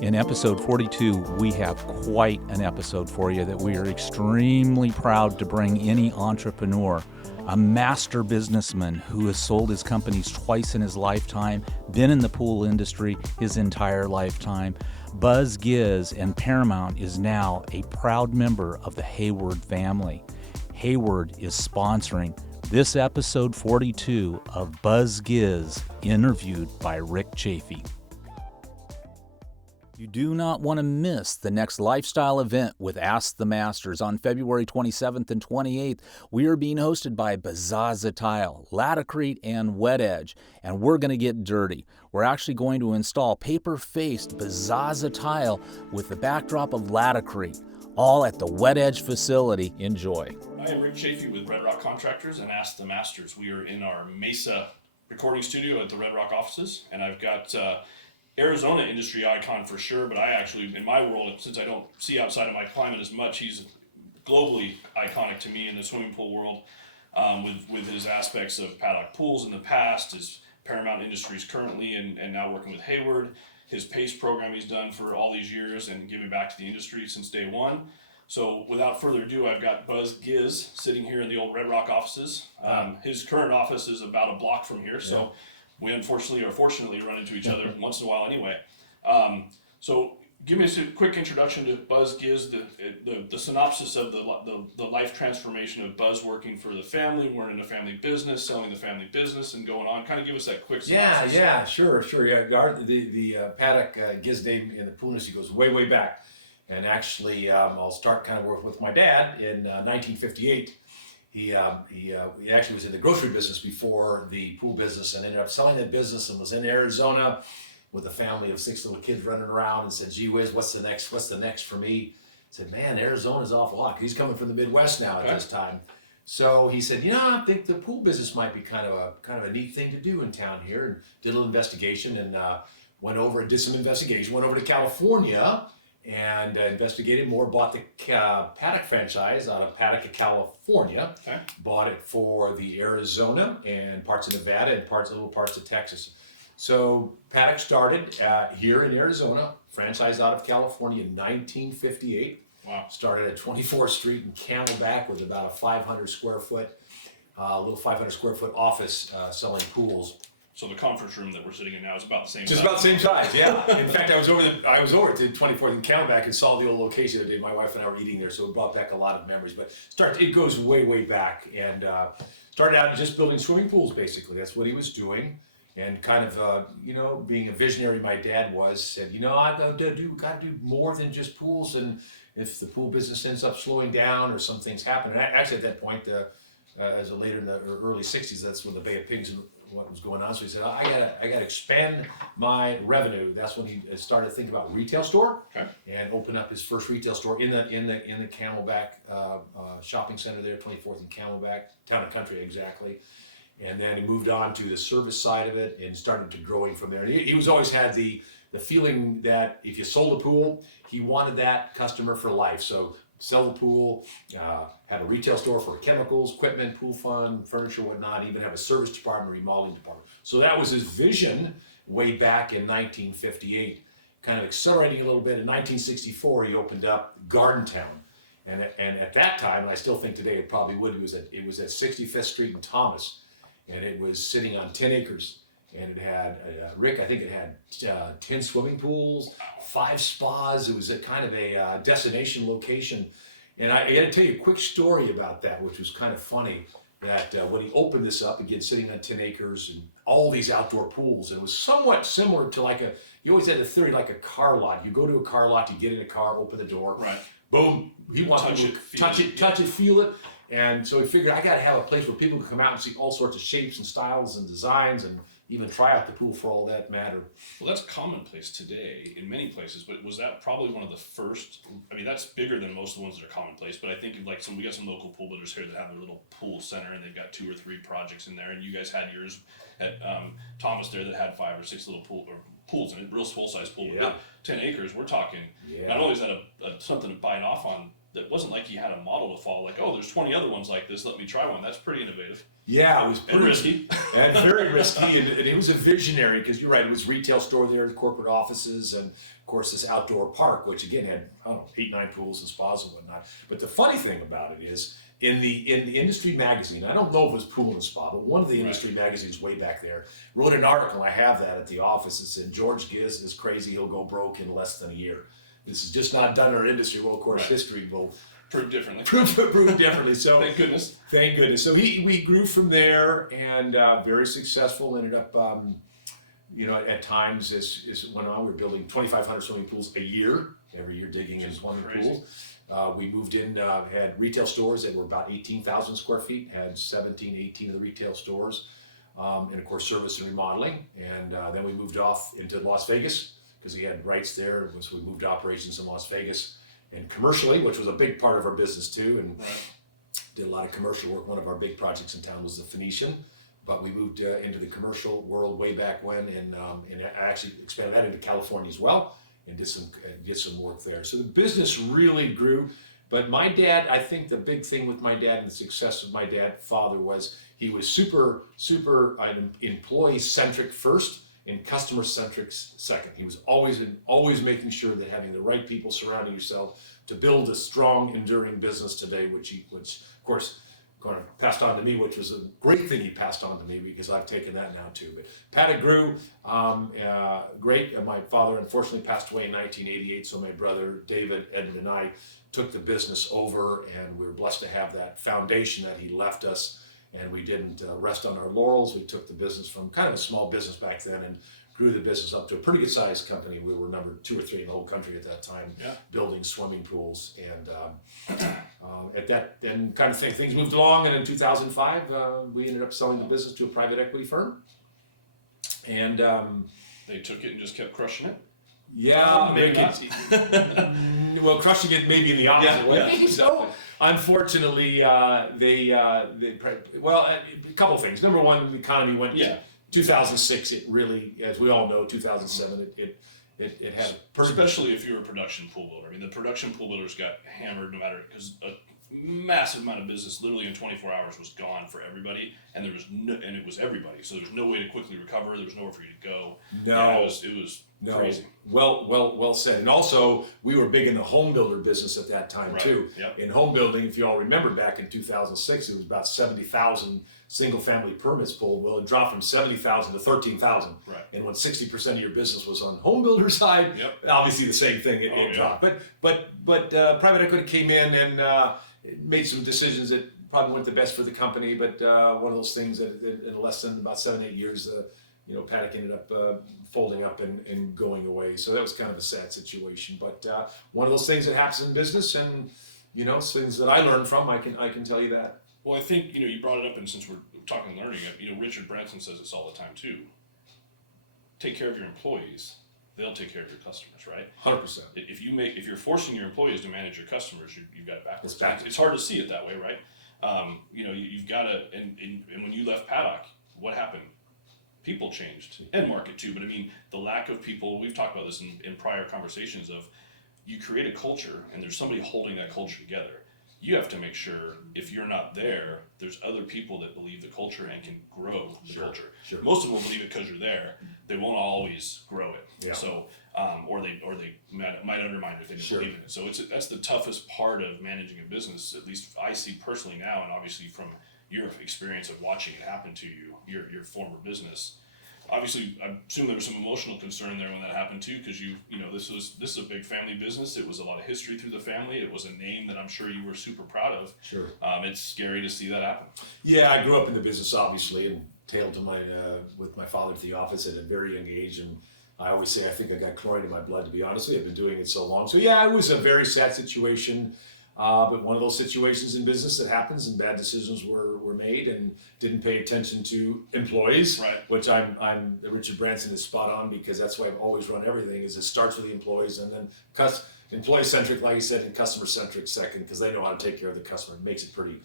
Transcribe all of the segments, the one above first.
In episode 42, we have quite an episode for you that we are extremely proud to bring any entrepreneur, a master businessman who has sold his companies twice in his lifetime, been in the pool industry his entire lifetime. Buzz Ghiz and Paramount is now a proud member of the Hayward family. Hayward is sponsoring this episode 42 of Buzz Ghiz, interviewed by Rick Chafey. You do not want to miss the next lifestyle event with Ask the Masters on February 27th and 28th. We are being hosted by Bazaza Tile, Laticrete, and Wet Edge, and we're going to get dirty. We're actually going to install paper-faced Bazaza Tile with the backdrop of Laticrete, all at the Wet Edge facility. Enjoy. I am Rick Chafey with Red Rock Contractors and Ask the Masters. We are in our Mesa recording studio at the Red Rock offices, and I've got Arizona industry icon for sure, but I actually, in my world, since I don't see outside of my climate as much, he's globally iconic to me in the swimming pool world, with his aspects of paddock pools in the past, his Paramount Industries currently, and now working with Hayward, his PACE program he's done for all these years and giving back to the industry since day one. So without further ado, I've got Buzz Ghiz sitting here in the old Red Rock offices. His current office is about a block from here, so we unfortunately or fortunately run into each other once in a while anyway. So give me a quick introduction to Buzz Ghiz, the synopsis of the life transformation of Buzz working for the family, running a family business, selling the family business, and going on. Kind of give us that quick synopsis. Yeah, sure. Yeah, the paddock Ghiz name in the pool industry goes way back. And actually, I'll start kind of with my dad in 1958. He actually was in the grocery business before the pool business and ended up selling that business and was in Arizona with a family of 6 little kids running around and said, gee whiz, what's the next for me? I said, man, Arizona's awful hot. He's coming from the Midwest now at this time. So he said, I think the pool business might be kind of a neat thing to do in town here, and did a little investigation and went over to California and investigated more, bought the Paddock franchise out of Paddock, California, bought it for the Arizona and parts of Nevada and little parts of Texas. So Paddock started here in Arizona, franchised out of California in 1958. Wow. Started at 24th Street in Camelback with about a 500 square foot office selling pools. So the conference room that we're sitting in now is about the same size. Just about the same size, yeah. In fact, I was over to 24th and Camelback and saw the old location the other day. My wife and I were eating there, so it brought back a lot of memories. But it goes way back, and started out just building swimming pools. Basically, that's what he was doing, and kind of being a visionary. My dad said, I got to do more than just pools, and if the pool business ends up slowing down or some things happen, and actually at that point, as later in the early '60s, that's when the Bay of Pigs and what was going on. So he said, I gotta expand my revenue. That's when he started thinking about retail store, and opened up his first retail store in the Camelback shopping center there, 24th and Camelback, Town and Country exactly. And then he moved on to the service side of it and started to growing from there. And he was always had the feeling that if you sold a pool, he wanted that customer for life. So sell the pool, have a retail store for chemicals, equipment, pool fund, furniture, whatnot, even have a service department, remodeling department. So that was his vision way back in 1958. Kind of accelerating a little bit, in 1964, he opened up Garden Town. And at that time, and I still think today it probably would, it was at 65th Street in Thomas, and it was sitting on 10 acres. And it had, Rick, I think it had 10 swimming pools, 5 spas. It was a kind of a destination location. And I got to tell you a quick story about that, which was kind of funny, that when he opened this up, again, sitting on 10 acres and all these outdoor pools, and it was somewhat similar to you always had a theory like a car lot. You go to a car lot, you get in a car, open the door, boom, he wants to touch it, feel it. And so he figured, I got to have a place where people can come out and see all sorts of shapes and styles and designs and even try out the pool for all that matter. Well, that's commonplace today in many places, but was that probably one of the first? I mean, that's bigger than most of the ones that are commonplace, but I think we got some local pool builders here that have their little pool center, and they've got 2 or 3 projects in there, and you guys had yours at Thomas there that had 5 or 6 little pools, and a real full-size pool. Yeah. 10 acres, we're talking, not only is that something to bite off on that wasn't like he had a model to follow. Like, oh, there's 20 other ones like this. Let me try one. That's pretty innovative. Yeah, it was And risky. and very risky, and it was a visionary, because you're right, it was retail store there, corporate offices, and of course this outdoor park, which again had, I don't know, 8, 9 pools and spas and whatnot. But the funny thing about it is, in the industry magazine, I don't know if it was Pool and Spa, but one of the industry magazines way back there wrote an article. I have that at the office. It said, George Ghiz is crazy, he'll go broke in less than a year. This is just not done in our industry. Well, of course, history will Proved differently. Proved differently. So Thank goodness. Thank goodness. So we grew from there, and very successful. Ended up, at times as when we were building 2,500 swimming pools a year, every year digging in swimming pools. We moved in, had retail stores that were about 18,000 square feet, had 17, 18 of the retail stores, and of course service and remodeling. And then we moved off into Las Vegas because he had rights there. So we moved operations in Las Vegas. And commercially, which was a big part of our business too, and did a lot of commercial work. One of our big projects in town was the Phoenician, but we moved into the commercial world way back when, and I actually expanded that into California as well, and did some work there. So the business really grew. But my dad, I think the big thing with my dad and the success of my father was he was super employee centric first and customer centric second. He was always making sure that having the right people surrounding yourself to build a strong, enduring business today, which of course kind of passed on to me, which was a great thing he passed on to me, because I've taken that now too. But Pat grew great. My father unfortunately passed away in 1988, so my brother David, Ed, and I took the business over, and we were blessed to have that foundation that he left us. And we didn't rest on our laurels. We took the business from kind of a small business back then and grew the business up to a pretty good sized company. We were number 2 or 3 in the whole country at that time, building swimming pools. And at that, then kind of things moved along. And in 2005, we ended up selling the business to a private equity firm. And they took it and just kept crushing it. Yeah, maybe not. Well, crushing it maybe in the opposite way. Yeah. So, unfortunately, a couple of things. Number one, the economy went. 2006. It really, as we all know, 2007. It had especially if you're a production pool builder. I mean, the production pool builders got hammered, no matter, because a massive amount of business, literally in 24 hours, was gone for everybody, and it was everybody. So there's no way to quickly recover. There was nowhere for you to go. No, yeah, it was crazy. Well said. And also, we were big in the home builder business at that time too. Yep. In home building, if you all remember, back in 2006, it was about 70,000 single-family permits pulled. Well, it dropped from 70,000 to 13,000. Right. And when 60% of your business was on the home builder side, obviously the same thing. It dropped. But private equity came in and made some decisions that probably weren't the best for the company. But one of those things that in less than about 7-8 years, Paddock ended up folding up and going away. So that was kind of a sad situation. But one of those things that happens in business, and things that I learned from. I can tell you that. Well, I think you brought it up, and since we're talking learning, Richard Branson says this all the time too. Take care of your employees; they'll take care of your customers, right? 100%. If you're forcing your employees to manage your customers, you've got it backwards. It's backwards. It's hard to see it that way, right? You've got to. And when you left Paddock, what happened? People changed, and market too. But I mean, the lack of people. We've talked about this in prior conversations. Of you create a culture, and there's somebody holding that culture together. You have to make sure if you're not there, there's other people that believe the culture and can grow the culture. Sure. Most of them will believe it because you're there. They won't always grow it. Yeah. So, or they might undermine it if they didn't believe in it. So that's the toughest part of managing a business. At least I see personally now, and obviously from your experience of watching it happen to you, your former business. Obviously, I assume there was some emotional concern there when that happened too, because this is a big family business. It was a lot of history through the family. It was a name that I'm sure you were super proud of. Sure. It's scary to see that happen. Yeah, I grew up in the business, obviously, and tailed to with my father at the office at a very young age. And I always say I think I got chlorine in my blood, to be honest with you. I've been doing it so long. So yeah, it was a very sad situation. But one of those situations in business that happens, and bad decisions were made, and didn't pay attention to employees, right. Which Richard Branson is spot on, because that's why I've always run everything. Is it starts with the employees, and then employee centric, like you said, and customer centric second, because they know how to take care of the customer. It makes it pretty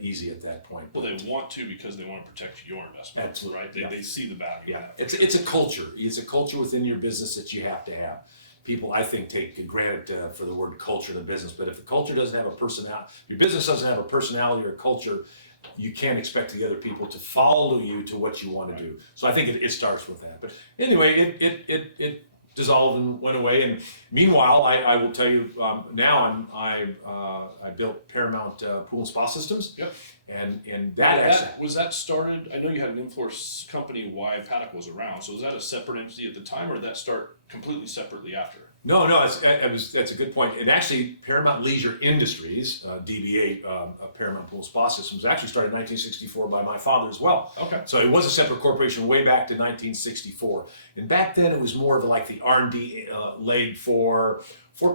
easy at that point. Well, they want to, because they want to protect your investment. Absolutely. Right? They see the value. Yeah. It's a culture. It's a culture within your business that you have to have. people, I think, take granted for the word culture in the business. But if the culture doesn't have a personality, your business doesn't have a personality or a culture, you can't expect the other people to follow you to what you want to do. So I think it starts with that. But anyway, it dissolved and went away. And meanwhile, I will tell you now I built Paramount Pool and Spa Systems. Yep. And that was that started. I know you had an in-floor company while Paddock was around. So was that a separate entity at the time, or did that start completely separately after? No, that's a good point. And actually, Paramount Leisure Industries, DBA, Paramount Pool Spa Systems, actually started in 1964 by my father as well. Okay. So it was a separate corporation way back to 1964. And back then, it was more of like the R&D leg for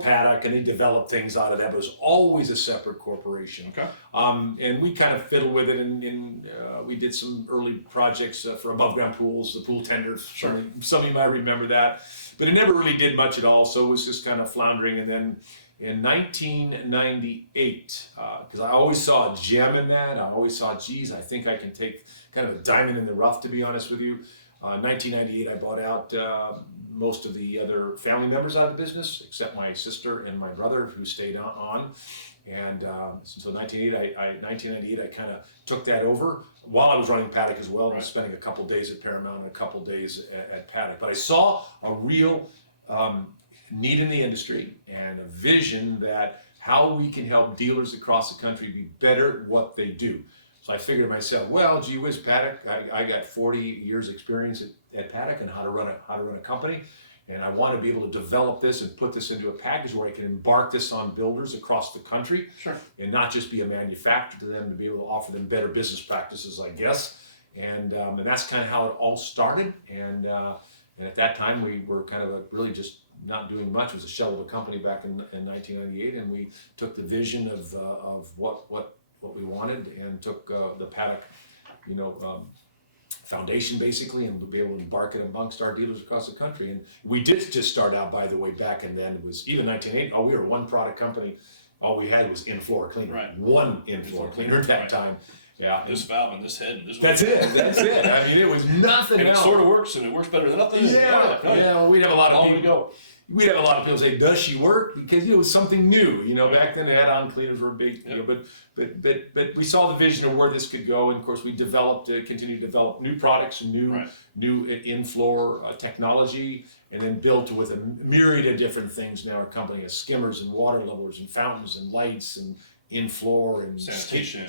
Paddock, and they developed things out of that. But it was always a separate corporation. Okay. And we kind of fiddled with it, and we did some early projects for above ground pools, the pool tenders. Sure. Some of you might remember that. But it never really did much at all, so it was just kind of floundering. And then in 1998, because I always saw a gem in that, I always saw, geez, I think I can take kind of a diamond in the rough, to be honest with you. 1998, I bought out most of the other family members out of the business, except my sister and my brother, who stayed on. And so 1998, I kind of took that over while I was running Paddock as well. I was spending a couple days at Paramount and a couple days at Paddock. But I saw a real need in the industry and a vision that how we can help dealers across the country be better at what they do. So I figured to myself, well, gee whiz, Paddock, I got 40 years experience at Paddock and how to run a company. And I want to be able to develop this and put this into a package where I can embark this on builders across the country. Sure. And not just be a manufacturer to them, to be able to offer them better business practices, I guess. And that's kind of how it all started. And at that time, we were kind of really just not doing much. It was a shell of a company back in 1998. And we took the vision of what we wanted and took the Paddock, foundation basically, and to be able to embark it amongst our dealers across the country. And we did just start out, by the way, back, and then it was even 1998. We were a one product company. All we had was in-floor cleaner. Right. One in-floor cleaner at that time. Yeah. This valve and this head and this. That's it. I mean, it was nothing and else. It sort of works, and it works better than nothing. Yeah. Well, we'd have a lot of people. We'd have a lot of people say, "Does she work?" Because it was something new. Back then, the add-on cleaners were big. But we saw the vision of where this could go, and of course, we continued to develop new products, new in-floor technology, and then built with a myriad of different things. Now our company has skimmers and water levelers and fountains and lights and in-floor and sanitation,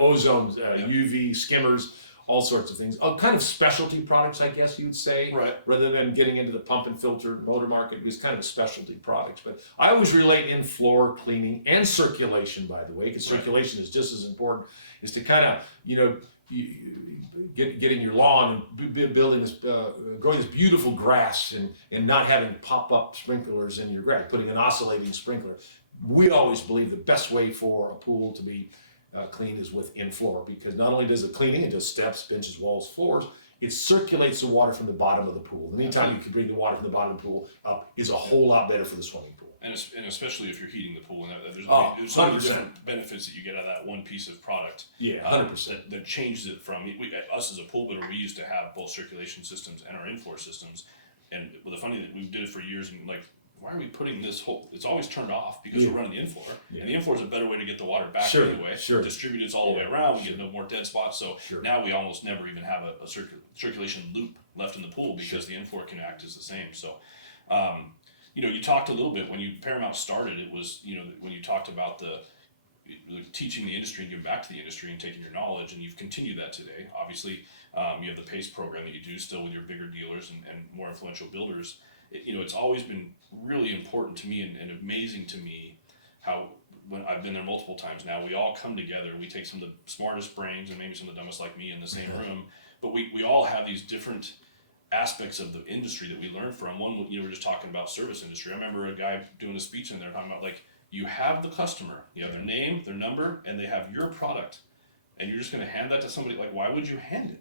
ozone, UV skimmers. All sorts of things, kind of specialty products, I guess you'd say, rather than getting into the pump and filter motor market. It was kind of a specialty products. But I always relate in-floor cleaning and circulation, by the way, because circulation is just as important, is to kind of, getting your lawn and building this, growing this beautiful grass and not having pop-up sprinklers in your grass, putting an oscillating sprinkler. We always believe the best way for a pool to be clean is with in-floor, because not only does it cleaning, it does steps, benches, walls, floors, it circulates the water from the bottom of the pool. Anytime you can bring the water from the bottom of the pool up is a whole lot better for the swimming pool. And especially if you're heating the pool, and there's so many 100%. different benefits that you get out of that one piece of product. Yeah, 100%. That changes it from us as a pool builder. We used to have both circulation systems and our in-floor systems, and the funny that we did it for years, and why are we putting this whole? It's always turned off because we're running the in-floor, and the in-floor is a better way to get the water back anyway. Distribute it all the way around. We get no more dead spots. So now we almost never even have a circulation loop left in the pool because the in-floor can act as the same. So, you talked a little bit when Paramount started. It was when you talked about the teaching the industry and giving back to the industry and taking your knowledge, and you've continued that today. Obviously, you have the PACE program that you do still with your bigger dealers and more influential builders. It's always been really important to me and amazing to me how, when I've been there multiple times now, we all come together, we take some of the smartest brains and maybe some of the dumbest like me in the same room, but we all have these different aspects of the industry that we learn from. One, we're just talking about service industry. I remember a guy doing a speech in there talking about you have the customer, you have their name, their number, and they have your product, and you're just going to hand that to somebody. Why would you hand it?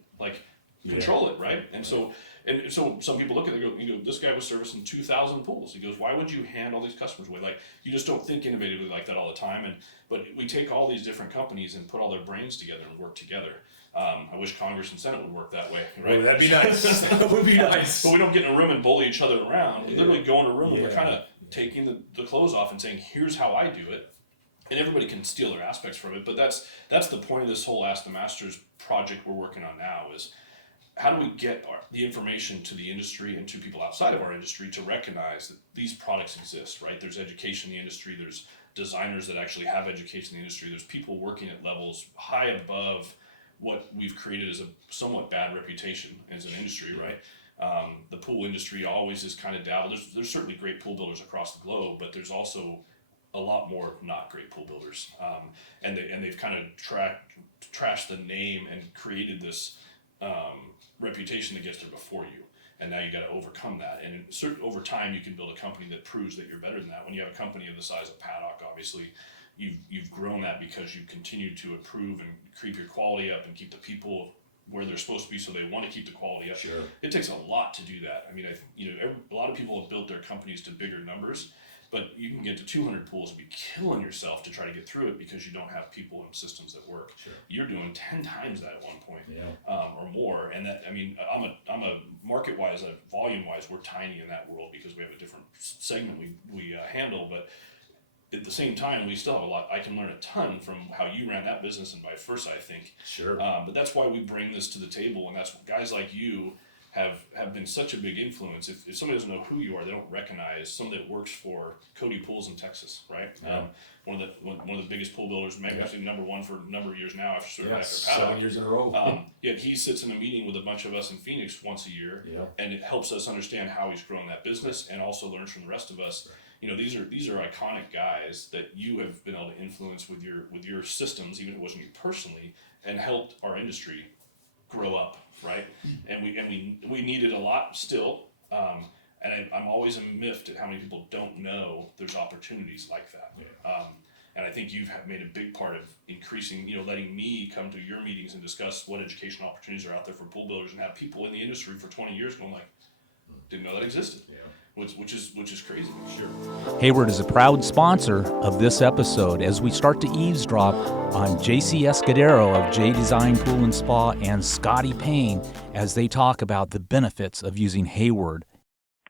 control it, right? And so some people look at it and go, this guy was servicing 2,000 pools. He goes, why would you hand all these customers away? Like, you just don't think innovatively like that all the time. But we take all these different companies and put all their brains together and work together. I wish Congress and Senate would work that way, right? Oh, that'd be nice. That would be nice. But we don't get in a room and bully each other around. We literally go in a room and we're kind of taking the clothes off and saying, here's how I do it. And everybody can steal their aspects from it. But that's the point of this whole Ask the Masters project we're working on now is, how do we get the information to the industry and to people outside of our industry to recognize that these products exist, right? There's education in the industry. There's designers that actually have education in the industry. There's people working at levels high above what we've created as a somewhat bad reputation as an industry, right? The pool industry always is kind of dabbled. There's certainly great pool builders across the globe, but there's also a lot more not great pool builders. And they've kind of trashed the name and created this reputation that gets there before you, and now you got to overcome that. And over time, you can build a company that proves that you're better than that. When you have a company of the size of Paddock, obviously, you've grown that because you continue to improve and keep your quality up and keep the people where they're supposed to be, so they want to keep the quality up. Sure. It takes a lot to do that. I mean, a lot of people have built their companies to bigger numbers, but you can get to 200 pools and be killing yourself to try to get through it because you don't have people and systems that work. Sure. You're doing 10 times that at one point, Yeah. or more. And that, I mean, I'm a market-wise, volume-wise, we're tiny in that world because we have a different segment we handle. But at the same time, we still have a lot. I can learn a ton from how you ran that business and vice versa, I think. Sure. But that's why we bring this to the table, and that's guys like you have been such a big influence. If somebody doesn't know who you are, they don't recognize somebody that works for Cody Pools in Texas, right? Yeah. One of the biggest pool builders, maybe actually number one for a number of years now after Yeah, Paddock. 7 years in a row. Yet he sits in a meeting with a bunch of us in Phoenix once a year, and it helps us understand how he's grown that business, and also learns from the rest of us. You know, these are iconic guys that you have been able to influence with your systems, even if it wasn't you personally, and helped our industry grow up, right? And we need it a lot still. And I'm always miffed at how many people don't know there's opportunities like that. And I think you've made a big part of increasing, letting me come to your meetings and discuss what educational opportunities are out there for pool builders, and have people in the industry for 20 years going like, didn't know that existed. Which is crazy. Sure. Hayward is a proud sponsor of this episode as we start to eavesdrop on JC Escudero of J Design Pool and Spa and Scotty Payne as they talk about the benefits of using Hayward.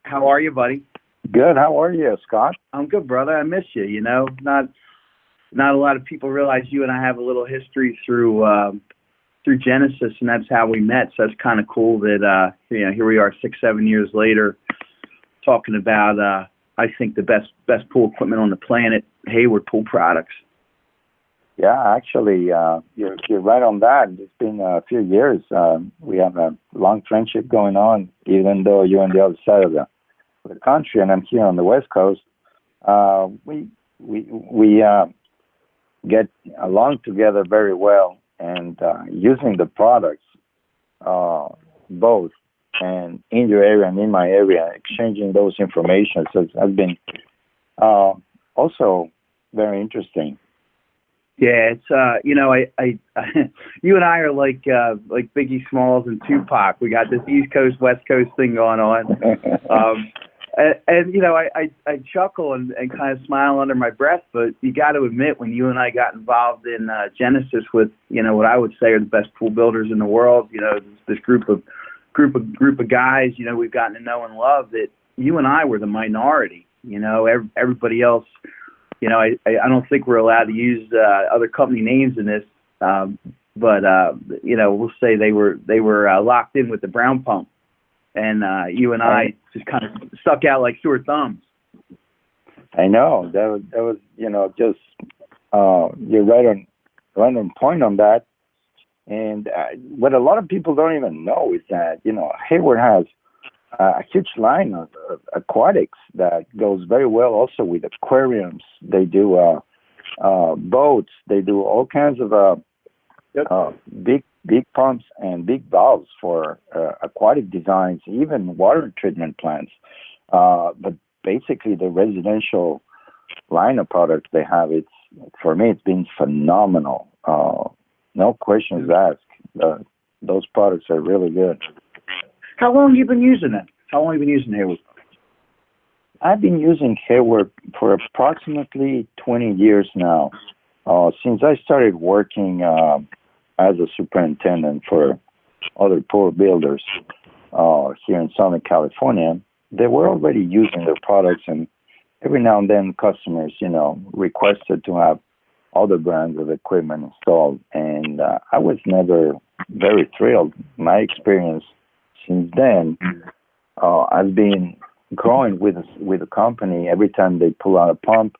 How are you, buddy? Good. How are you, Scott? I'm good, brother. I miss you. Not a lot of people realize you and I have a little history through Genesis, and that's how we met. So it's kind of cool that here we are 6-7 years later, talking about I think the best pool equipment on the planet, Hayward Pool Products. Yeah, actually, you're right on that. It's been a few years. We have a long friendship going on, even though you're on the other side of the country and I'm here on the West Coast. We get along together very well, and using the products, both, and in your area and in my area, exchanging those information. So it has been also very interesting. Yeah, it's I you and I are like Biggie Smalls and Tupac. We got this East Coast West Coast thing going on, and I chuckle and kind of smile under my breath. But you got to admit, when you and I got involved in Genesis with what I would say are the best pool builders in the world, this group of guys, we've gotten to know and love, that you and I were the minority. Everybody else. I don't think we're allowed to use other company names in this, but we'll say they were locked in with the Brown Pump, and you and I just kind of stuck out like sore thumbs. I know that was just you're right on point on that. And what a lot of people don't even know is that Hayward has a huge line of aquatics that goes very well also with aquariums. They do boats. They do all kinds of big pumps and big valves for aquatic designs, even water treatment plants. But basically, the residential line of products they have, for me, it's been phenomenal. No questions asked. those products are really good. How long you been using it? How long you been using Hayward? I've been using Hayward for approximately 20 years now. Since I started working as a superintendent for other pool builders here in Southern California, they were already using their products, and every now and then customers, requested to have other brands of equipment installed, and I was never very thrilled. My experience since then has been growing with the company. Every time they pull out a pump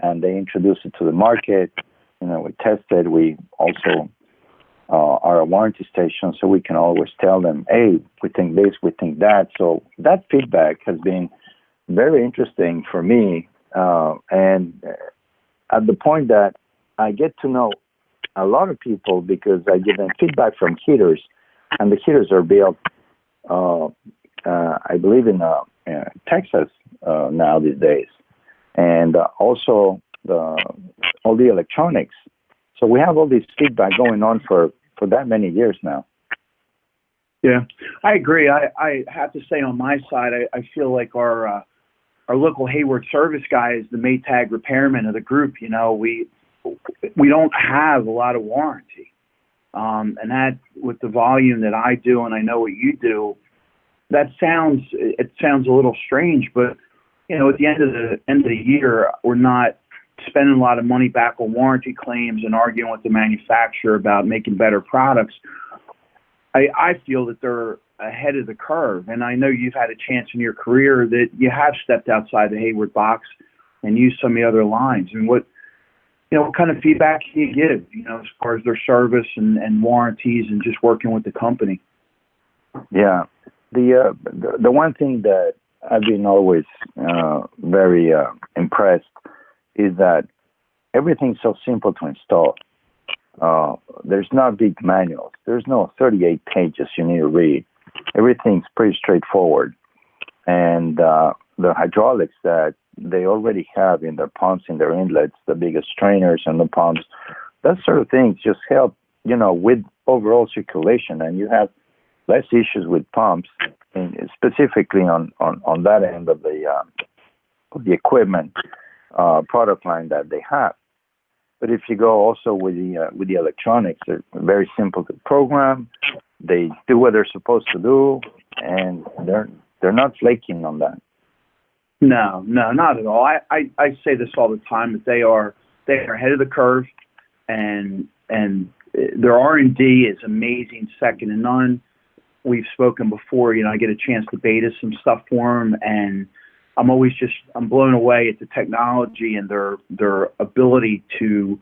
and they introduce it to the market, we test it. We also are a warranty station, so we can always tell them, hey, we think this, we think that. So that feedback has been very interesting for me, and at the point that I get to know a lot of people because I give them feedback from heaters, and the heaters are built, I believe, in Texas now these days, and also all the electronics. So we have all this feedback going on for that many years now. Yeah, I agree. I have to say on my side, I feel like our local Hayward service guy is the Maytag repairman of the group. We don't have a lot of warranty, and that with the volume that I do, and I know what you do, it sounds a little strange, but at the end of the year, we're not spending a lot of money back on warranty claims and arguing with the manufacturer about making better products. I feel that they're ahead of the curve, and I know you've had a chance in your career that you have stepped outside the Hayward box and used some of the other lines. And what kind of feedback can you give, as far as their service and warranties and just working with the company? Yeah, the one thing that I've been always very impressed is that everything's so simple to install. There's not big manuals. There's no 38 pages you need to read. Everything's pretty straightforward. And the hydraulics that they already have in their pumps, in their inlets, the biggest strainers and the pumps, that sort of things just help, with overall circulation. And you have less issues with pumps, and specifically on that end of the equipment product line that they have. But if you go also with the electronics, they're very simple to program. They do what they're supposed to do, and they're not flaking on that. No, not at all. I say this all the time, that they are ahead of the curve, and their R&D is amazing, second to none. We've spoken before. I get a chance to beta some stuff for them, and I'm blown away at the technology and their ability to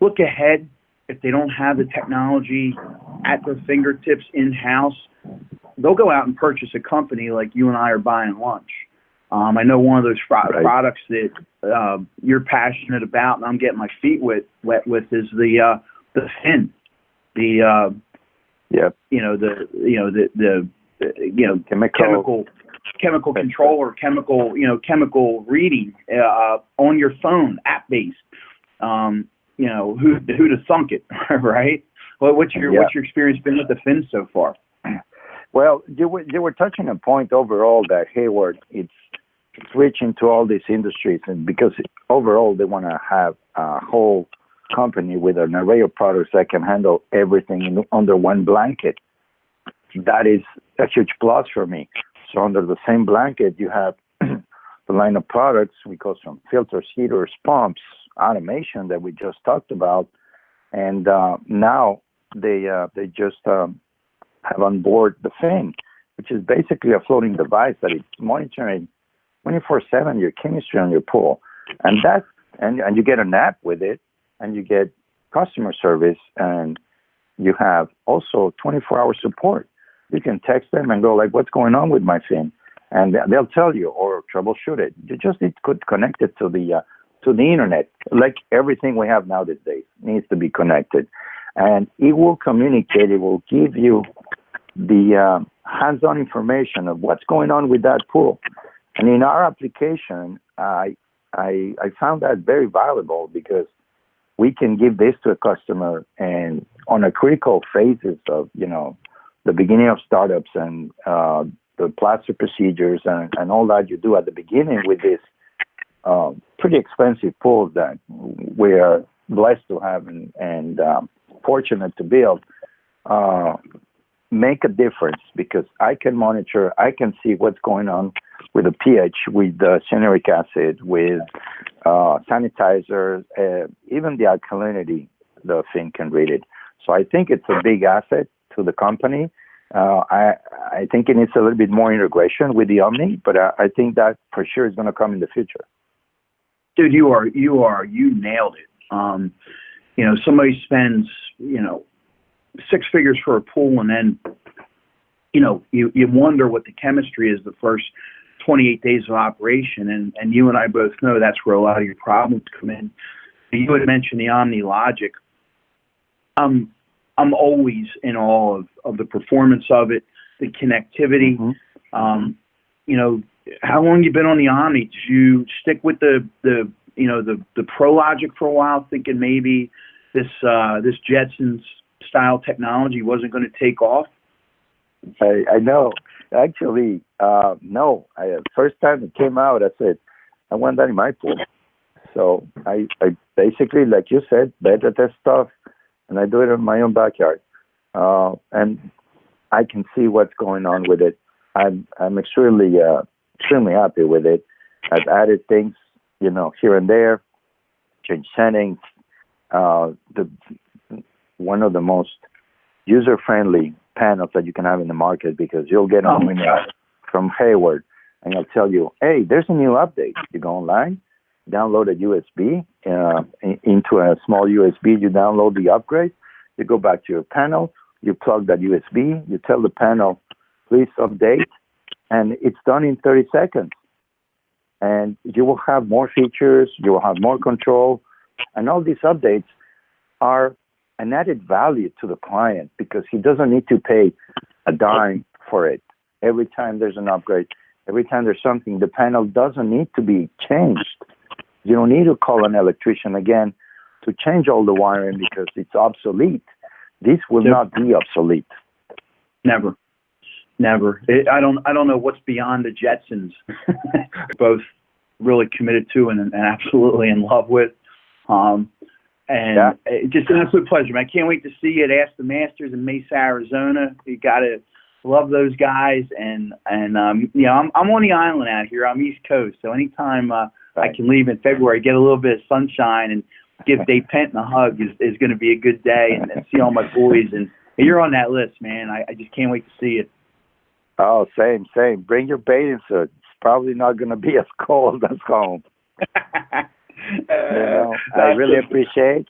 look ahead. If they don't have the technology at their fingertips in-house, they'll go out and purchase a company like you and I are buying lunch. I know one of those products that you're passionate about, and I'm getting my feet wet with, is the fin. The chemical control, or chemical reading on your phone, app based. Who'd have thunk it, right? Well, what's your experience been with the fin so far? Well, you were touching a point overall that Hayward it's reaching to all these industries, and because overall they want to have a whole company with an array of products that can handle everything under one blanket. That is a huge plus for me. So under the same blanket, you have the line of products, we go from filters, heaters, pumps, automation that we just talked about, and now they just have on board the fin, which is basically a floating device that is monitoring 24/7 your chemistry on your pool, and you get an app with it, and you get customer service, and you have also 24-hour support. You can text them and go like, "What's going on with my fin?" And they'll tell you, or troubleshoot it. You just need to connect it to the internet, like everything we have now these days needs to be connected, and it will communicate. It will give you the hands-on information of what's going on with that pool. And in our application, I found that very valuable because we can give this to a customer, and on a critical phases of, the beginning of startups and the plaster procedures and all that you do at the beginning with this pretty expensive pools that we are blessed to have and fortunate to build, make a difference, because I can monitor, I can see what's going on with the pH, with the cyanuric acid, with sanitizers, even the alkalinity, the thing can read it. So I think it's a big asset to the company. I think it needs a little bit more integration with the Omni, but I think that for sure is going to come in the future. Dude, you nailed it. Somebody spends, 6 figures for a pool, and then, you wonder what the chemistry is the first 28 days of operation, and you and I both know that's where a lot of your problems come in. You had mentioned the Omni Logic. I'm always in awe of the performance of it, the connectivity. Mm-hmm. How long you been on the Omni? Did you stick with the Pro Logic for a while, thinking maybe this Jetsons style technology wasn't going to take off? I know. Actually, no. First time it came out, I said, I want that in my pool. So I basically, like you said, beta test stuff, and I do it in my own backyard. And I can see what's going on with it. I'm extremely happy with it. I've added things, here and there, changed settings. One of the most user-friendly panels that you can have in the market, because you'll get an email from Hayward, and I'll tell you, hey, there's a new update. You go online, download a USB into a small USB. You download the upgrade. You go back to your panel. You plug that USB. You tell the panel, please update, and it's done in 30 seconds. And you will have more features. You will have more control, and all these updates are an added value to the client, because he doesn't need to pay a dime for it. Every time there's an upgrade, every time there's something, the panel doesn't need to be changed. You don't need to call an electrician again to change all the wiring because it's obsolete. This will not be obsolete. Never. I don't know what's beyond the Jetsons. Both really committed to and absolutely in love with. It's just an absolute pleasure, man. I can't wait to see you at Ask the Masters in Mesa, Arizona. You got to love those guys. And I'm on the island out here. I'm East Coast. So anytime I can leave in February, get a little bit of sunshine and give Dave Penton a hug is going to be a good day, and see all my boys. And you're on that list, man. I just can't wait to see it. Oh, same. Bring your bathing suit. It's probably not going to be as cold as home. I really appreciate,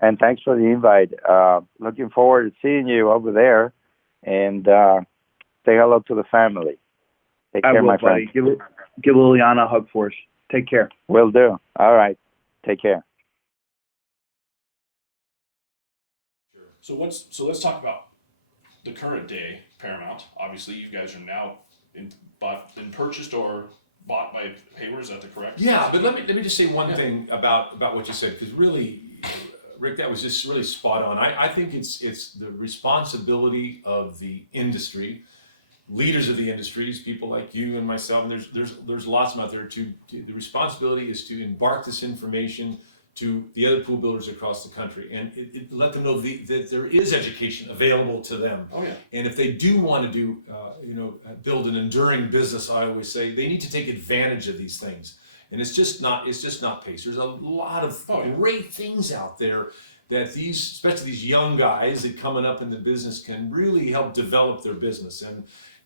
and thanks for the invite. Looking forward to seeing you over there, and say hello to the family. Take care, my friend. Give Liliana a hug for us. Take care. Will do. All right. Take care. So let's talk about the current day Paramount. Obviously, you guys are now been purchased or bought by Hayward. Is that correct? Yeah, but let me just say one thing about what you said, because really, Rick, that was just really spot on. I think it's the responsibility of the industry, leaders of the industries, people like you and myself, and there's lots of them out there. The responsibility is to embark this information to the other pool builders across the country, and let them know that there is education available to them. Oh yeah. And if they do want to do, build an enduring business, I always say they need to take advantage of these things. And it's just not pace. There's a lot of great things out there that especially these young guys that coming up in the business can really help develop their business.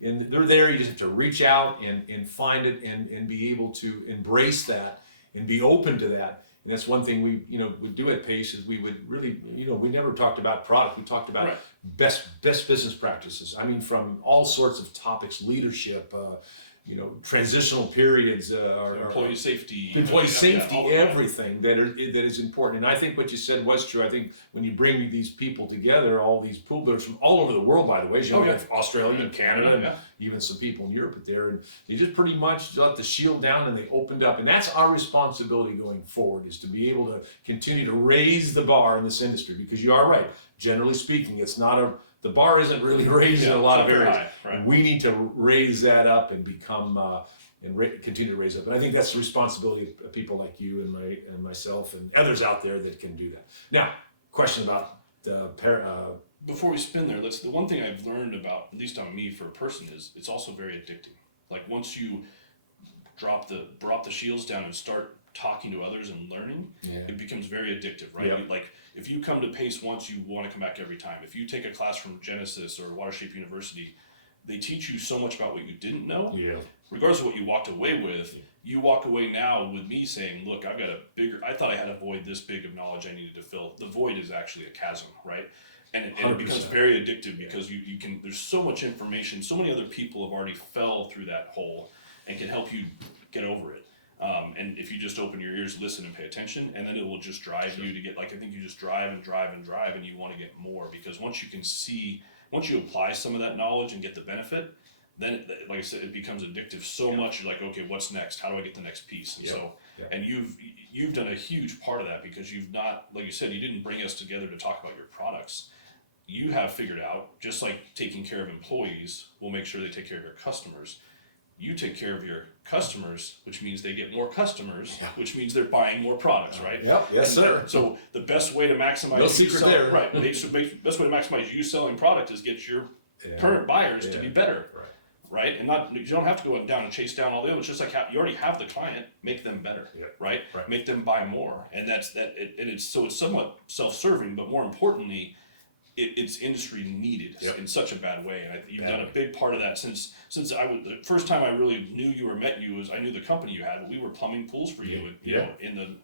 And they're there. You just have to reach out and find it and be able to embrace that and be open to that. And that's one thing we do at Pace, is we would really, we never talked about product. We talked about best business practices. I mean, from all sorts of topics, leadership, transitional periods, employee safety, employee all safety, of that. everything that is important. And I think what you said was true. I think when you bring these people together, all these pool builders from all over the world, by the way, you have Australia and Canada, and even some people in Europe there, and you just pretty much let the shield down and they opened up. And that's our responsibility going forward, is to be able to continue to raise the bar in this industry, because you are right. Generally speaking, the bar isn't really raised in a lot of areas. Right. We need to raise that up and become continue to raise up. And I think that's the responsibility of people like you and myself and others out there that can do that. Now, question about the Before we spin there, the one thing I've learned about, at least on me for a person, is it's also very addicting. Like once you drop the shields down and start talking to others and learning, it becomes very addictive, right? Yeah. Like if you come to PACE once, you want to come back every time. If you take a class from Genesis or Waterscape University, they teach you so much about what you didn't know. Yeah. Regardless of what you walked away with, you walk away now with me saying, look, I've got I thought I had a void this big of knowledge I needed to fill. The void is actually a chasm, right? And it becomes very addictive, because you can, there's so much information, so many other people have already fell through that hole and can help you get over it. And if you just open your ears, listen and pay attention, and then it will just drive you to get, like, I think you just drive and you want to get more, because once you apply some of that knowledge and get the benefit, then, like I said, it becomes addictive so much. You're like, okay, what's next? How do I get the next piece? And and you've done a huge part of that, because you've not, like you said, you didn't bring us together to talk about your products. You have figured out, just like taking care of employees will make sure they take care of your customers. You take care of your customers, which means they get more customers, which means they're buying more products, right? Yep. Yes, sir. So the best way to maximize No secret there. Right. The best way to maximize you selling product is get your current buyers to be better, right? And you don't have to go down and chase down all the others. It's just like you already have the client, make them better, right? Make them buy more, and it's somewhat self-serving, but more importantly, it's industry needed in such a bad way, and you've done a big part of that since the first time I really met you was I knew the company you had, but we were plumbing pools for you, in the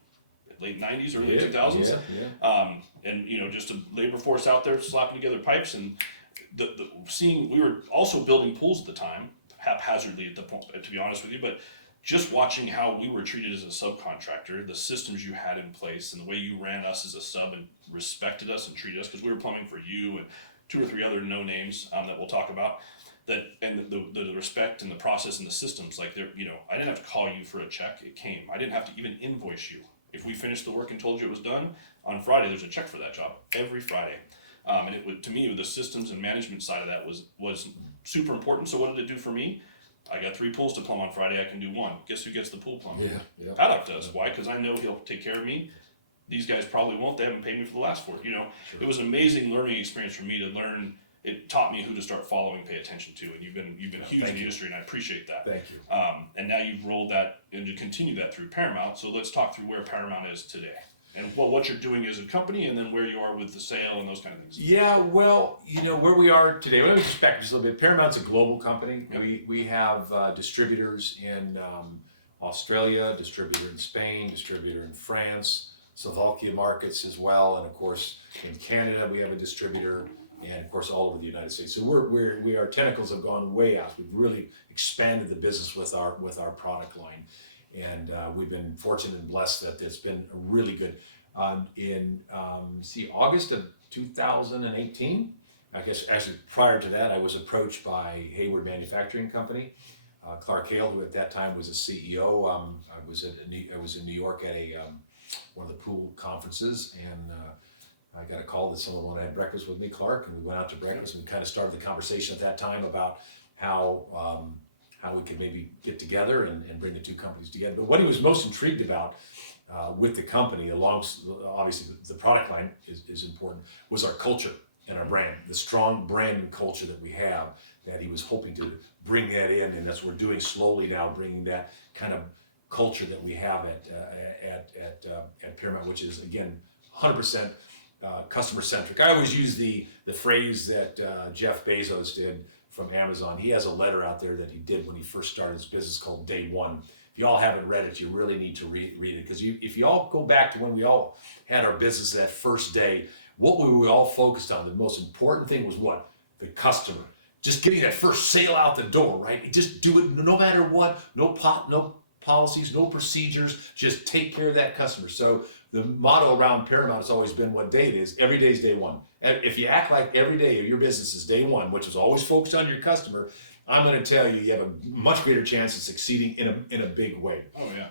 late 90s, early 2000s, and just a labor force out there slapping together pipes, and we were also building pools at the time, haphazardly at the point, to be honest with you, but just watching how we were treated as a subcontractor, the systems you had in place, and the way you ran us as a sub and respected us and treated us, because we were plumbing for you and 2 or 3 other no names that we'll talk about. That and the respect and the process and the systems, like I didn't have to call you for a check; it came. I didn't have to even invoice you. If we finished the work and told you it was done on Friday, there's a check for that job every Friday. And it would, to me, the systems and management side of that was super important. So what did it do for me? I got 3 pools to plumb on Friday. I can do 1. Guess who gets the pool plumbing? Paddock does. Why? Because I know he'll take care of me. These guys probably won't. They haven't paid me for the last 4. It was an amazing learning experience for me to learn. It taught me who to start following, pay attention to, and you've been huge in the industry, and I appreciate that. Thank you. And now you've rolled that and to continue that through Paramount. So let's talk through where Paramount is today, and what you're doing as a company, and then where you are with the sale and those kind of things. Yeah, well, where we are today, let me just back just a little bit. Paramount's a global company. Yep. We have distributors in Australia, distributor in Spain, distributor in France, Slovakia markets as well, and of course in Canada we have a distributor, and of course all over the United States. So our tentacles have gone way out. We've really expanded the business with our product line. And we've been fortunate and blessed that it's been really good. In August of 2018, I guess actually prior to that, I was approached by Hayward Manufacturing Company. Clark Hale, who at that time was a CEO. I was in New York at one of the pool conferences, and I got a call that someone wanted to have breakfast with me, Clark, and we went out to breakfast and we kind of started the conversation at that time about how we could maybe get together and bring the 2 companies together. But what he was most intrigued about with the company, obviously the product line is important, was our culture and our brand, the strong brand and culture that we have, that he was hoping to bring that in, and that's what we're doing slowly now, bringing that kind of culture that we have at Paramount, which is, again, 100% customer-centric. I always use the phrase that Jeff Bezos did from Amazon. He has a letter out there that he did when he first started his business called Day One. If you all haven't read it, you really need to read it, because if you all go back to when we all had our business that first day, what we all focused on, the most important thing was what? The customer. just getting that first sale out the door, right? Just do it no matter what, no policies, no procedures, just take care of that customer. So the motto around Paramount has always been what day it is. Every day is day one. And if you act like every day of your business is day one, which is always focused on your customer, I'm going to tell you, you have a much greater chance of succeeding in a big way. Oh yeah.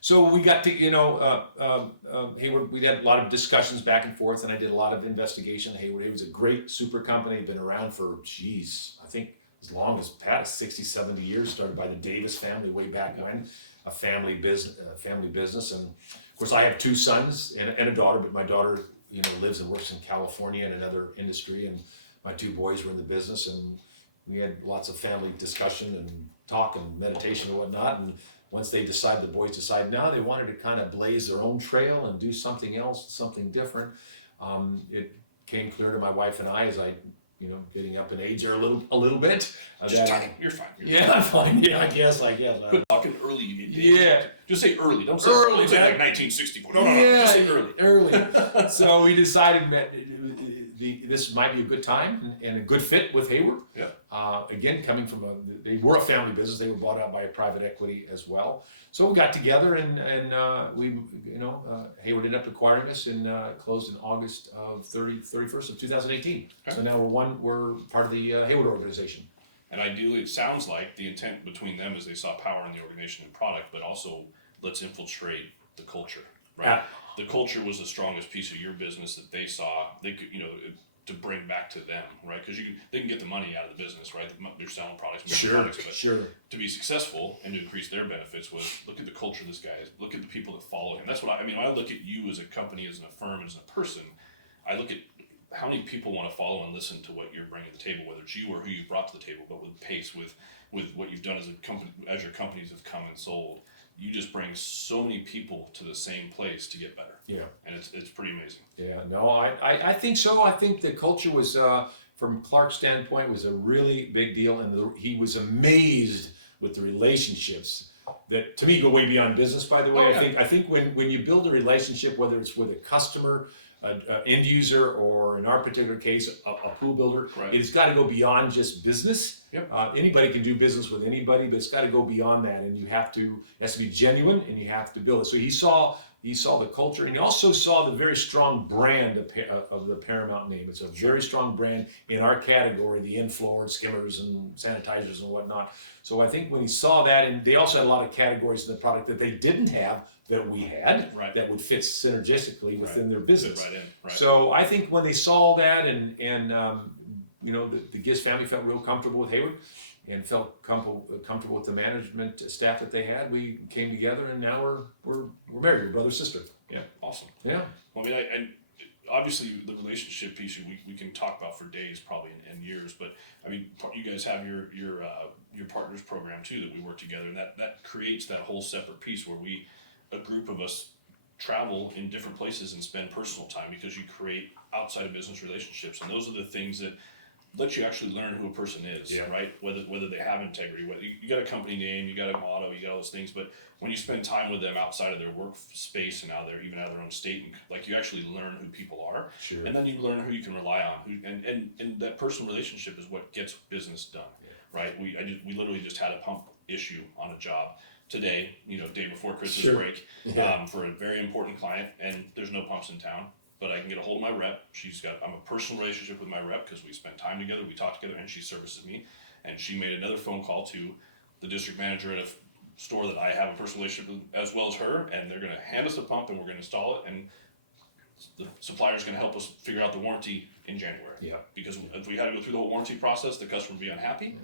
So we got to, Hayward, we had a lot of discussions back and forth, and I did a lot of investigation. Hayward was a great super company, been around for, I think as long as past 60, 70 years, started by the Davis family way back when, a family business. And of course I have 2 sons and a daughter, but my daughter, lives and works in California in another industry, and my 2 boys were in the business, and we had lots of family discussion and talk and meditation and whatnot. And once the boys decided now they wanted to kind of blaze their own trail and do something else, something different. It came clear to my wife and I, as I, getting up in age there a little bit. Just tiny. You're fine. Yeah, I'm fine. Yeah, I guess. Quit talking early. Yeah. Just say early. Don't say Early, Don't say like man. 1964. No. Yeah, Just say early. Early. So we decided that this might be a good time and a good fit with Hayward. Yeah. Again, coming from they were a family business. They were bought out by a private equity as well. So we got together and we, Hayward ended up acquiring us and closed in August of 31st of 2018. Okay. So now we're part of the Hayward organization. And ideally, it sounds like the intent between them is they saw power in the organization and product, but also let's infiltrate the culture, right? The culture was the strongest piece of your business that they saw they could, to bring back to them, right? Because they can get the money out of the business, right? They're selling products, products, but to be successful and to increase their benefits was look at the culture of this guy is, look at the people that follow him. That's what I mean. When I look at you as a company, as a firm, as a person, I look at how many people want to follow and listen to what you're bringing to the table, whether it's you or who you brought to the table, but with pace, with what you've done as a company, as your companies have come and sold. You just bring so many people to the same place to get better. Yeah. And it's pretty amazing. Yeah, no, I think so. I think the culture was, from Clark's standpoint, was a really big deal, and he was amazed with the relationships that, to me, go way beyond business. By the way, I think when you build a relationship, whether it's with a customer, end user, or in our particular case, a pool builder, right. It's got to go beyond just business. Yep. Anybody can do business with anybody, but it's got to go beyond that, and it has to be genuine, and you have to build it. So he saw the culture, and he also saw the very strong brand of the Paramount name. It's a very strong brand in our category, the inflow, skimmers, and sanitizers and whatnot. So I think when he saw that, and they also had a lot of categories in the product that they didn't have that we had, right. that would fit synergistically within their business. Fit right in. Right. So I think when they saw that, and the Ghiz family felt real comfortable with Hayward, and felt comfortable with the management staff that they had, we came together, and now we're married, we're brother sister. Yeah, awesome. Yeah. Well, I mean, and obviously the relationship piece we can talk about for days, probably and years. But I mean, you guys have your partners program too that we work together, and that creates that whole separate piece where a group of us travel in different places and spend personal time, because you create outside of business relationships, and those are the things that let you actually learn who a person is, right? Whether they have integrity, whether you got a company name, you got a motto, you got all those things, but when you spend time with them outside of their work space and even out of their own state, like you actually learn who people are, Sure. And then you learn who you can rely on, and that personal relationship is what gets business done, right? We literally just had a pump issue on a job today, day before Christmas break, for a very important client, and there's no pumps in town. But I can get a hold of my rep. I'm a personal relationship with my rep because we spend time together, we talk together, and she services me. And she made another phone call to the district manager at a store that I have a personal relationship with, as well as her, and they're going to hand us a pump and we're going to install it. And the supplier's going to help us figure out the warranty in January. Yeah. Because if we had to go through the whole warranty process, the customer would be unhappy.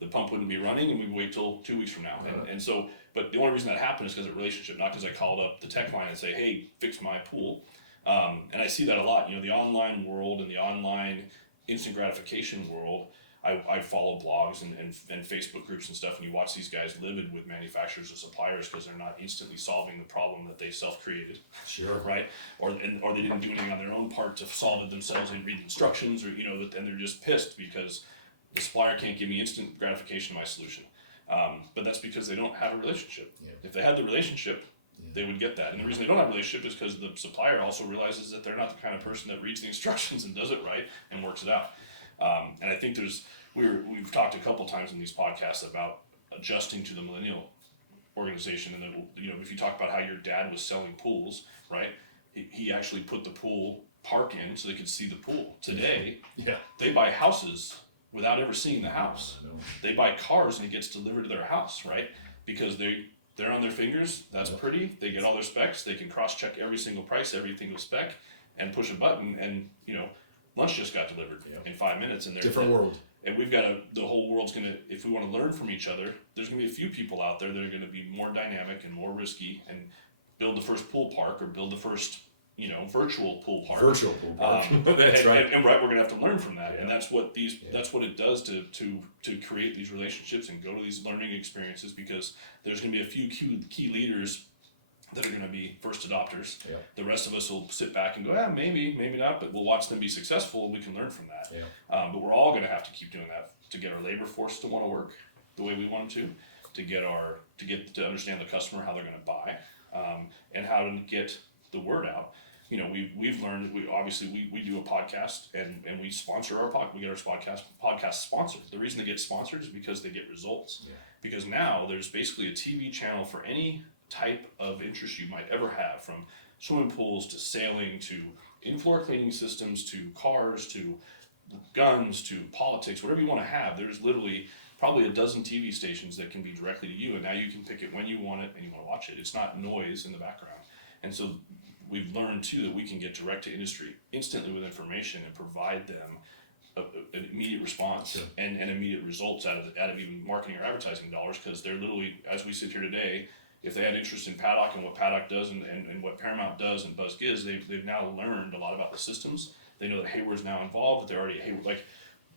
The pump wouldn't be running, and we'd wait till 2 weeks from now. And so, but the only reason that happened is because of relationship, not because I called up the tech line and say, hey, fix my pool. And I see that a lot, the online world and the online instant gratification world. I follow blogs and Facebook groups and stuff, and you watch these guys livid with manufacturers and suppliers because they're not instantly solving the problem that they self-created. Sure. Right? Or they didn't do anything on their own part to solve it themselves. They read the instructions, or and they're just pissed because the supplier can't give me instant gratification of my solution. But that's because they don't have a relationship. Yeah. If they had the relationship, they would get that. And the reason they don't have a relationship is because the supplier also realizes that they're not the kind of person that reads the instructions and does it right and works it out. And I think we've talked a couple times in these podcasts about adjusting to the millennial organization. And then, if you talk about how your dad was selling pools, right? He actually put the pool park in so they could see the pool. Today, they buy houses without ever seeing the house. They buy cars and it gets delivered to their house, right? Because they're on their fingers. That's pretty. They get all their specs. They can cross-check every single price, every single spec, and push a button. And lunch just got delivered in 5 minutes. And they're Different world. And the whole world's gonna. If we want to learn from each other, there's gonna be a few people out there that are gonna be more dynamic and more risky and build the first pool park or build the first virtual pool park. Virtual pool park. That's right. And we're gonna have to learn from that, and that's what that's what it does to create these relationships and go to these learning experiences, because there's gonna be a few key leaders that are gonna be first adopters. Yeah. The rest of us will sit back and go, maybe not, but we'll watch them be successful and we can learn from that. Yeah. But we're all gonna have to keep doing that to get our labor force to want to work the way we want them to understand the customer, how they're gonna buy, and how to get the word out. We've learned, we do a podcast and we sponsor we get our podcast sponsored. The reason they get sponsored is because they get results. Yeah. Because now there's basically a TV channel for any type of interest you might ever have, from swimming pools to sailing to in-floor cleaning systems to cars to guns to politics, whatever you want to have. There's literally probably a dozen TV stations that can be directly to you, and now you can pick it when you want it and you want to watch it. It's not noise in the background. And so we've learned too that we can get direct to industry instantly with information and provide them an immediate response and immediate results out of even marketing or advertising dollars, because they're literally, as we sit here today, if they had interest in Paddock and what Paddock does and what Paramount does and Buzz Ghiz, they've now learned a lot about the systems. They know that Hayward's now involved, that they're already at Hayward, like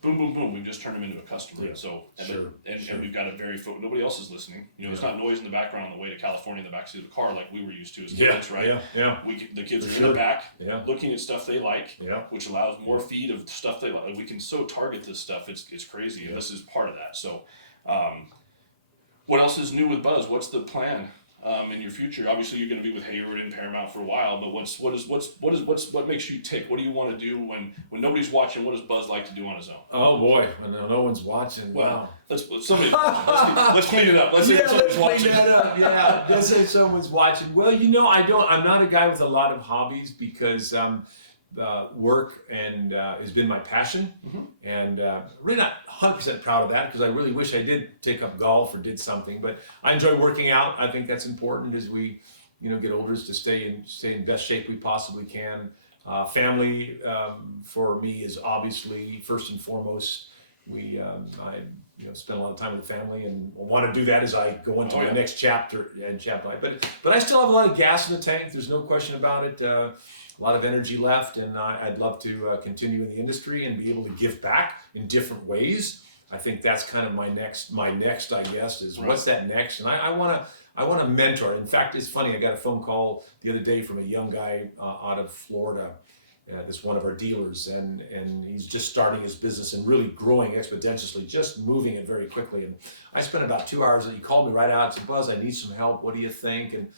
boom, boom, boom, we've just turned them into a customer. Yeah. So, Sure. And we've got a nobody else is listening. There's not noise in the background on the way to California in the backseat of the car like we were used to as kids, right? Yeah. The kids For are in the back, Yeah. looking at stuff they like, Yeah. which allows more feed of stuff they like. We can so target this stuff, it's crazy, and this is part of that. So, what else is new with Buzz? What's the plan in your future? Obviously, you're going to be with Hayward and Paramount for a while, but what makes you tick? What do you want to do when nobody's watching? What does Buzz like to do on his own? Oh boy, when no one's watching. Well, Wow. let's clean it up. Let's say somebody's watching. Clean that up. Yeah, let's say someone's watching. Well, I'm not a guy with a lot of hobbies, because work and has been my passion, and really not 100% proud of that, because I really wish I did take up golf or did something. But I enjoy working out. I think that's important as we, get older, is to stay in best shape we possibly can. Family for me is obviously first and foremost. I spend a lot of time with the family and want to do that as I go into my next chapter. But I still have a lot of gas in the tank. There's no question about it. A lot of energy left, and I'd love to continue in the industry and be able to give back in different ways. I think that's kind of my next, I guess, is what's that next? And I want to mentor. In fact, it's funny. I got a phone call the other day from a young guy out of Florida. That's one of our dealers, and he's just starting his business and really growing exponentially, just moving it very quickly. And I spent about 2 hours, and he called me right out and said, "Buzz, I need some help. What do you think?" And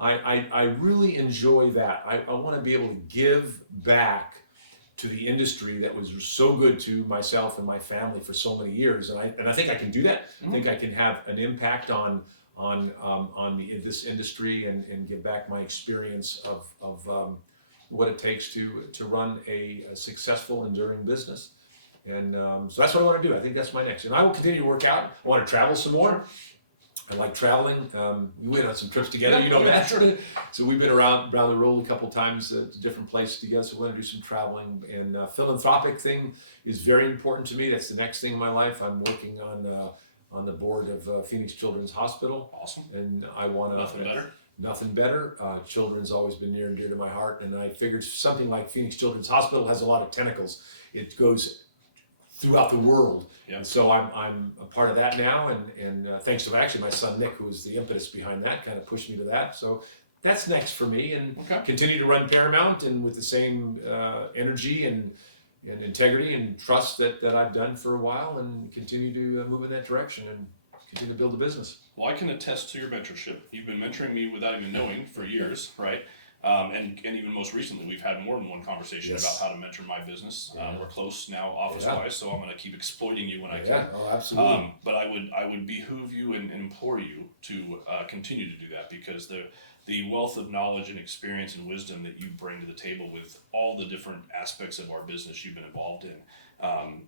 I really enjoy that. I want to be able to give back to the industry that was so good to myself and my family for so many years, and I think I can do that. I think I can have an impact on this industry and give back my experience of what it takes to run a successful, enduring business. And so that's what I want to do. I think that's my next. And I will continue to work out. I want to travel some more. I like traveling. We went on some trips together, that. So we've been around the world a couple times to different places together. So we want to do some traveling. And philanthropic thing is very important to me. That's the next thing in my life. I'm working on the board of Phoenix Children's Hospital. Awesome. And I want to... Nothing better. Children's always been near and dear to my heart. And I figured something like Phoenix Children's Hospital has a lot of tentacles. It goes throughout the world. And so I'm a part of that now, and thanks to actually my son Nick, who was the impetus behind that, kind of pushed me to that. So that's next for me, and continue to run Paramount, and with the same energy and integrity and trust that I've done for a while, and continue to move in that direction and continue to build a business. Well, I can attest to your mentorship. You've been mentoring me without even knowing for years, right? And even most recently, we've had more than one conversation about how to mentor my business. We're close now, office-wise, so I'm going to keep exploiting you when I can. Oh, absolutely. But I would behoove you and implore you to continue to do that, because the wealth of knowledge and experience and wisdom that you bring to the table with all the different aspects of our business you've been involved in,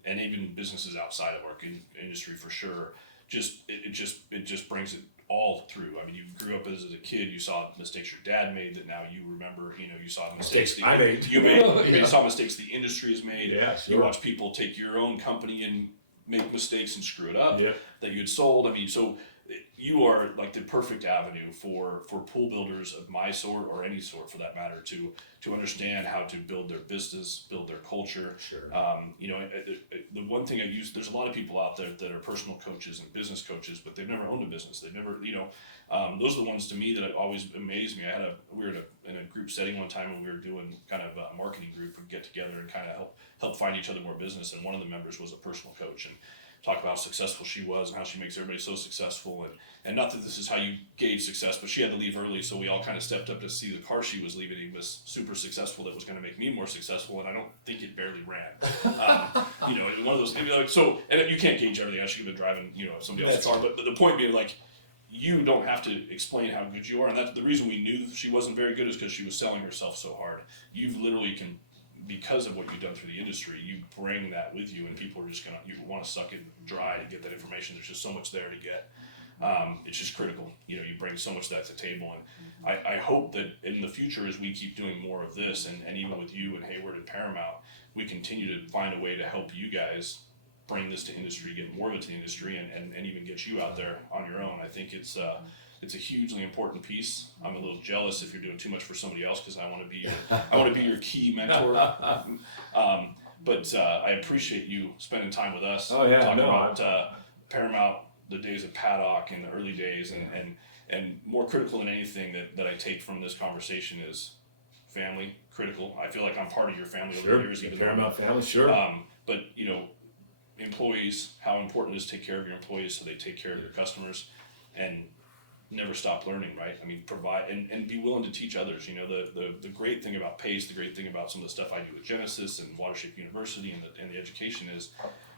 and even businesses outside of our industry for sure, it just brings it all through. I mean, you grew up as a kid, you saw mistakes your dad made that now you remember. You saw mistakes I made. You saw mistakes the industry has made. Yeah, sure. You watch people take your own company and make mistakes and screw it up Yeah. that you had sold. I mean, so you are like the perfect avenue for pool builders of my sort, or any sort for that matter, to understand how to build their business, build their culture. Sure. The one thing I use, there's a lot of people out there that are personal coaches and business coaches, but they've never owned a business. They've never, those are the ones to me that always amaze me. We were in a group setting one time, and we were doing kind of a marketing group, would get together and kind of help find each other more business. And one of the members was a personal coach, and talk about how successful she was and how she makes everybody so successful. And not that this is how you gauge success, but she had to leave early, so we all kind of stepped up to see the car she was leaving. He was super successful, that was going to make me more successful, and I don't think it barely ran. One of those things. So, and you can't gauge everything. I should have been driving, somebody else's car. But the point being, like, you don't have to explain how good you are, and that's the reason we knew she wasn't very good, is because she was selling herself so hard. You've literally because of what you've done through the industry, you bring that with you, and people are just you want to suck it dry to get that information. There's just so much there to get. It's just critical. You bring so much of that to the table, and I hope that in the future, as we keep doing more of this, and even with you and Hayward and Paramount, we continue to find a way to help you guys bring this to industry, get more of it to the industry, and even get you out there on your own. I think it's a hugely important piece. I'm a little jealous if you're doing too much for somebody else, because I want to be your key mentor. But I appreciate you spending time with us. Oh, yeah, talking about Paramount, the days of Paddock and the early days, and more critical than anything that I take from this conversation is family. Critical. I feel like I'm part of your family over the years. The Paramount family, sure. But employees, how important it is to take care of your employees so they take care of your customers, and never stop learning, right? I mean, provide and be willing to teach others. The great thing about PACE, the great thing about some of the stuff I do with Genesis and Watership University and the education is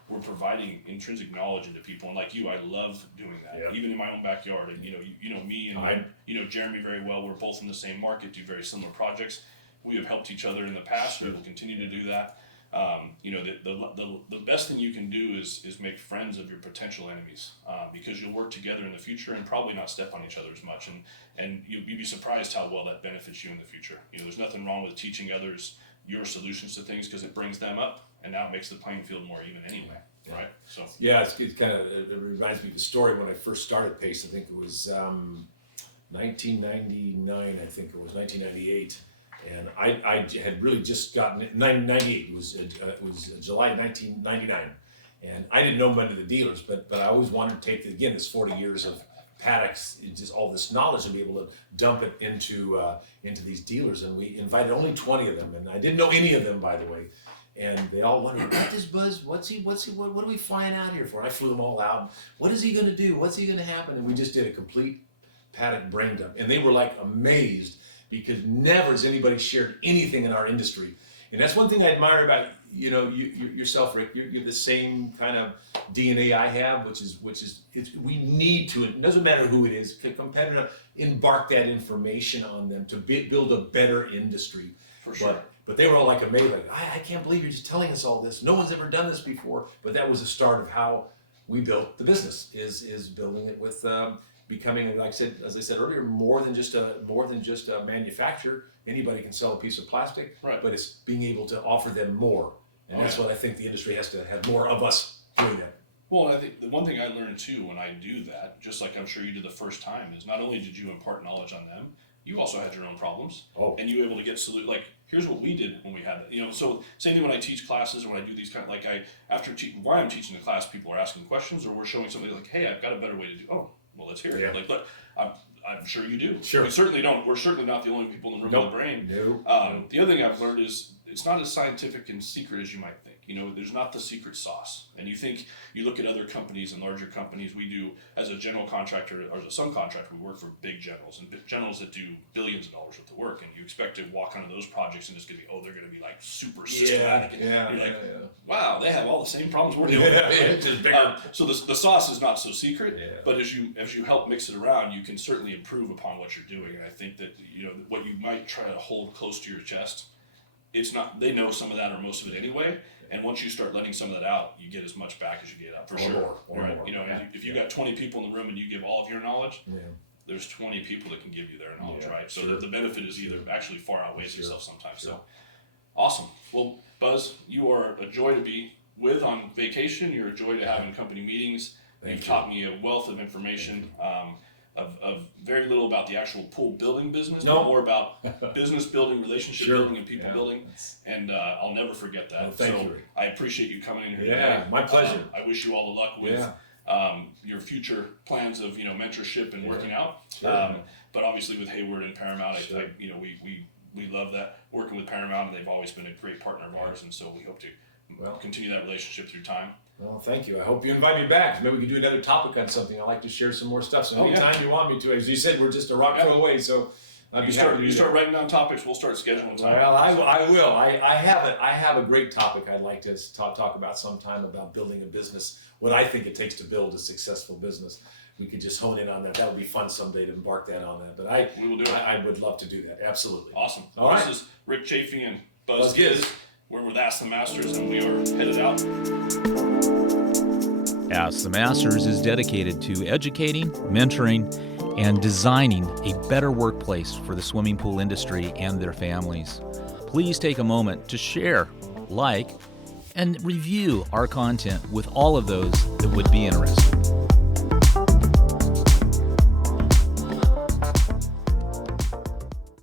we're providing intrinsic knowledge into people. And like you, I love doing that, even in my own backyard. And you know me and Jeremy very well. We're both in the same market, do very similar projects. We have helped each other in the past. Sure. We will continue to do that. The best thing you can do is make friends of your potential enemies, because you'll work together in the future and probably not step on each other as much, and you'd be surprised how well that benefits you in the future. There's nothing wrong with teaching others your solutions to things, because it brings them up, and now it makes the playing field more even anyway, right? So it's kind of, it reminds me of the story when I first started PACE. I think it was 1999. I think it was 1998. And I had really just gotten it. 1998 it was July 1999, and I didn't know many of the dealers, but I always wanted to take this 40 years of paddocks, just all this knowledge, and be able to dump it into these dealers. And we invited only 20 of them, and I didn't know any of them, by the way. And they all wondered, what is Buzz? What are we flying out here for? I flew them all out. What is he going to do? What's he going to happen? And we just did a complete paddock brain dump, and they were like amazed, because never has anybody shared anything in our industry. And that's one thing I admire about yourself, Rick. You're the same kind of DNA I have, which is we need to. It doesn't matter who it is. Competitor, embark that information on them to build a better industry. For sure. But they were all like amazed. Like, I can't believe you're just telling us all this. No one's ever done this before. But that was the start of how we built the business. Is building it with. Becoming, as I said earlier, more than just a manufacturer. Anybody can sell a piece of plastic, right? But it's being able to offer them more, and that's what I think the industry has to have more of us doing that. Well, I think the one thing I learned too when I do that, just like I'm sure you did the first time, is not only did you impart knowledge on them, you also had your own problems, and you were able to get like, here's what we did when we had it. So same thing when I teach classes, or when I do these kind of, like, why I'm teaching the class, people are asking questions, or we're showing something like, hey, I've got a better way to do. Oh, well, let's hear it. Yeah. Like, look, I'm sure you do. Sure. We certainly don't. We're certainly not the only people in the room with the brain. No. The other thing I've learned is it's not as scientific and secret as you might think. there's not the secret sauce. And you look at other companies and larger companies, we do, as a general contractor or as a subcontractor, we work for big generals and generals that do billions of dollars worth of work. And you expect to walk onto those projects and it's going to be, they're going to be like super systematic. You're like, wow, they have all the same problems we're dealing with. Just bigger. So the sauce is not so secret, but as you help mix it around, you can certainly improve upon what you're doing. And I think that, what you might try to hold close to your chest, it's not, they know some of that or most of it anyway. And once you start letting some of that out, you get as much back as you get out, for sure. More. If you got 20 people in the room and you give all of your knowledge, there's 20 people that can give you their knowledge, right? So the benefit is either actually far outweighs itself sometimes. So awesome. Well, Buzz, you are a joy to be with on vacation. You're a joy to have in company meetings. You've taught me a wealth of information. Of very little about the actual pool building business, but more about business building, relationship building, and people building. And I'll never forget that. Well, thank you. I appreciate you coming in here Yeah, today. my pleasure. I wish you all the luck with your future plans of mentorship and working out. Sure. But obviously with Hayward and Paramount, we love that working with Paramount, and they've always been a great partner of ours, and so we hope to continue that relationship through time. Well, thank you. I hope you invite me back. Maybe we could do another topic on something. I like to share some more stuff. So anytime you want me to, as you said, we're just a rock throw away. So I'd be happy to you start writing down topics. We'll start scheduling time. Well, I will. I have a great topic I'd like to talk about sometime about building a business. What I think it takes to build a successful business. We could just hone in on that. That would be fun someday to embark on that. But we will do it. I would love to do that. Absolutely. Awesome. All right. This is Rick Chafey and Buzz Ghiz. We're with Ask the Masters, and we are headed out. Ask the Masters is dedicated to educating, mentoring, and designing a better workplace for the swimming pool industry and their families. Please take a moment to share, like, and review our content with all of those that would be interested.